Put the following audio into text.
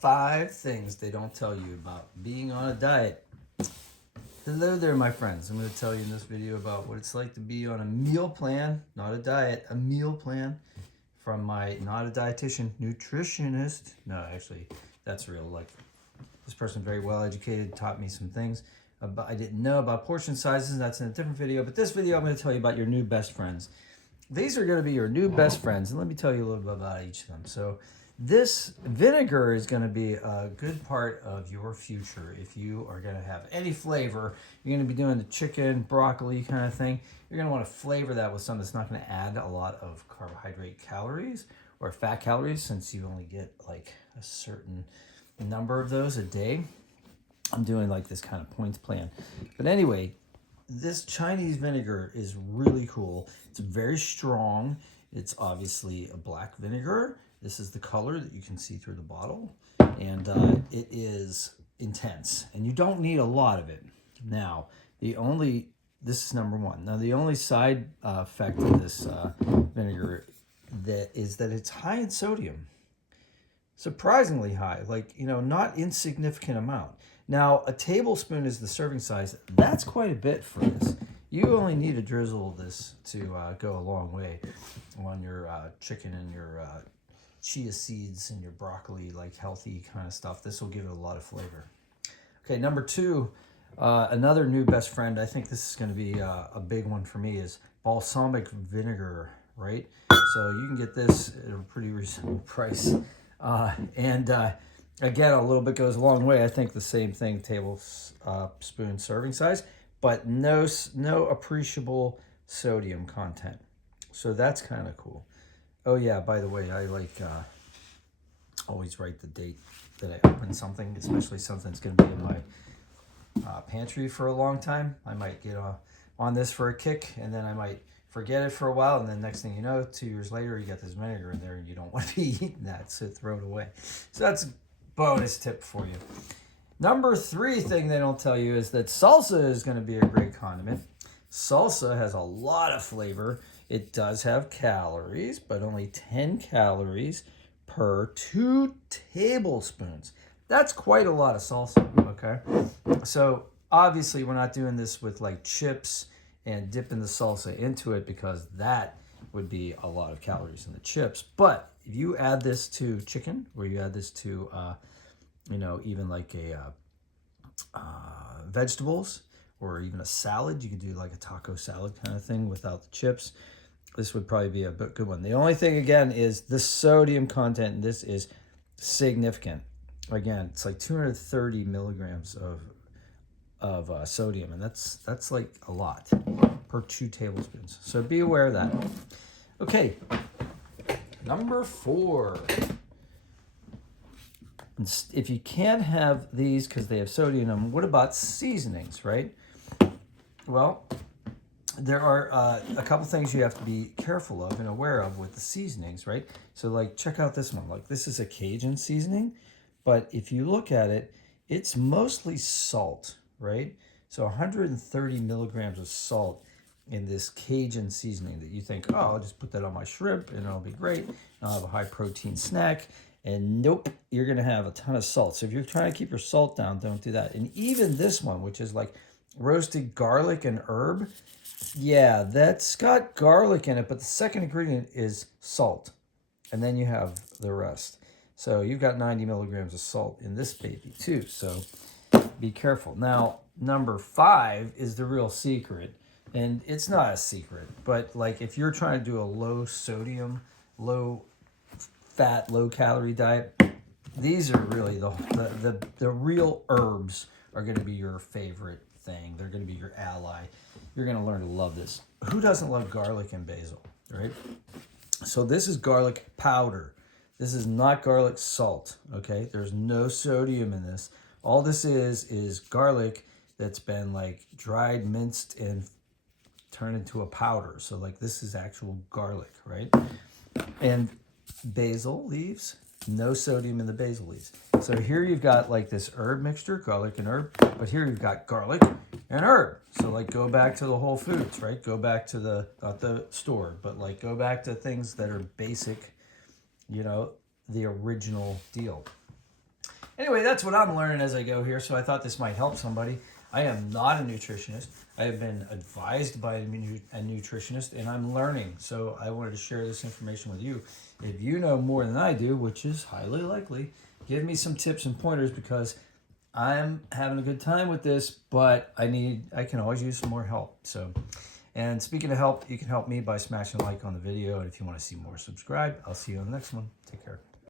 5 things they don't tell you about being on a diet. Hello there, my friends. I'm going to tell you in this video about what it's like to be on a meal plan, not a diet, a meal plan from my not a dietitian, nutritionist. No, actually, that's real. Like, this person, very well educated, taught me some things I didn't know about portion sizes. That's in a different video. But this video, I'm going to tell you about your new best friends. These are going to be your new best friends, and let me tell you a little bit about each of them. So this vinegar is going to be a good part of your future. If you are going to have any flavor, you're going to be doing the chicken, broccoli kind of thing. You're going to want to flavor that with something that's not going to add a lot of carbohydrate calories or fat calories, since you only get like a certain number of those a day. I'm doing like this kind of points plan. But anyway, this Chinese vinegar is really cool. It's very strong. It's obviously a black vinegar. This is the color that you can see through the bottle. And it is intense. And you don't need a lot of it. Now, this is number one. Now, the only side effect of this vinegar is that it's high in sodium. Surprisingly high, like, not insignificant amount. Now, a tablespoon is the serving size. That's quite a bit for this. You only need a drizzle of this to go a long way on your chicken and your chia seeds and your broccoli, like healthy kind of stuff. This will give it a lot of flavor. Okay, number 2, another new best friend. I think this is going to be a big one for me, is balsamic vinegar, right? So you can get this at a pretty reasonable price. Again, a little bit goes a long way. I think the same thing, tablespoon serving size, but no appreciable sodium content. So that's kind of cool. Oh yeah, by the way, I like always write the date that I open something, especially something that's going to be in my pantry for a long time. I might get on this for a kick, and then I might forget it for a while, and then next thing you know, 2 years later, you got this vinegar in there, and you don't want to be eating that, so throw it away. So that's a bonus tip for you. Number 3 thing they don't tell you is that salsa is going to be a great condiment. Salsa has a lot of flavor. It does have calories, but only 10 calories per 2 tablespoons. That's quite a lot of salsa, okay? So obviously, we're not doing this with like chips and dipping the salsa into it, because that would be a lot of calories in the chips. But if you add this to chicken, or you add this to, even like vegetables, or even a salad, you could do like a taco salad kind of thing without the chips. This would probably be a good one. The only thing, again, is the sodium content in this is significant. Again, it's like 230 milligrams of sodium, and that's like a lot per 2 tablespoons. So be aware of that. Okay, number 4. If you can't have these because they have sodium in them, what about seasonings, right? Well, there are a couple things you have to be careful of and aware of with the seasonings, right? So like, check out this one. Like, this is a Cajun seasoning, but if you look at it, it's mostly salt, right? So 130 milligrams of salt in this Cajun seasoning that you think, oh, I'll just put that on my shrimp and it'll be great. I'll have a high protein snack. And nope, you're going to have a ton of salt. So if you're trying to keep your salt down, don't do that. And even this one, which is like roasted garlic and herb, yeah, that's got garlic in it, but the second ingredient is salt. And then you have the rest. So you've got 90 milligrams of salt in this baby too. So be careful. Now, number 5 is the real secret. And it's not a secret, but like, if you're trying to do a low sodium, low fat, low calorie diet, these are really the real herbs are going to be your favorite thing. They're going to be your ally. You're going to learn to love this. Who doesn't love garlic and basil, right? So this is garlic powder. This is not garlic salt, okay? There's no sodium in this. All this is garlic that's been like dried, minced, and turned into a powder. So like, this is actual garlic, right? And basil leaves, no sodium in the basil leaves. So here you've got like this herb mixture, garlic and herb, but here you've got garlic and herb. So like, go back to the Whole Foods, right? Go back to not the store, but like, go back to things that are basic, the original deal. Anyway, that's what I'm learning as I go here, so I thought this might help somebody. I am not a nutritionist. I have been advised by a nutritionist, and I'm learning. So I wanted to share this information with you. If you know more than I do, which is highly likely, give me some tips and pointers, because I'm having a good time with this, but I can always use some more help. So, and speaking of help, you can help me by smashing a like on the video. And if you want to see more, subscribe. I'll see you on the next one. Take care.